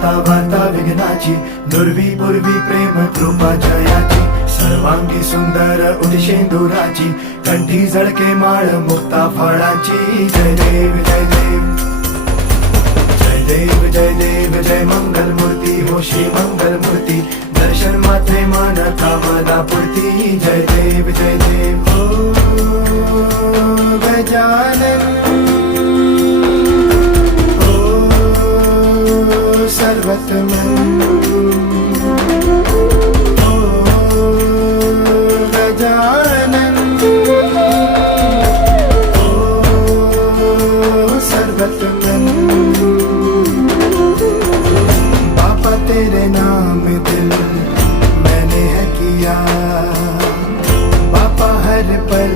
जाता वार्ता विघ्नाची, दुर्वी पूर्वी प्रेम कृपा जयाची, सर्वांगी सुंदर उदिशेंदुराची, कंठी झळके माळ मुक्ता फळाची. जय देव जय देव जय देव जय देव जय मंगल मूर्ती हो श्री मंगल मूर्ती, दर्शन मात्रे मान कामना पूर्ती. जय देव जय देव ओ गजानन ओ सर्वतमन ओ गजानन ओ सर्वतमन. बाबा तेरे नाम दिल मैंने है किया, बाबा हर पल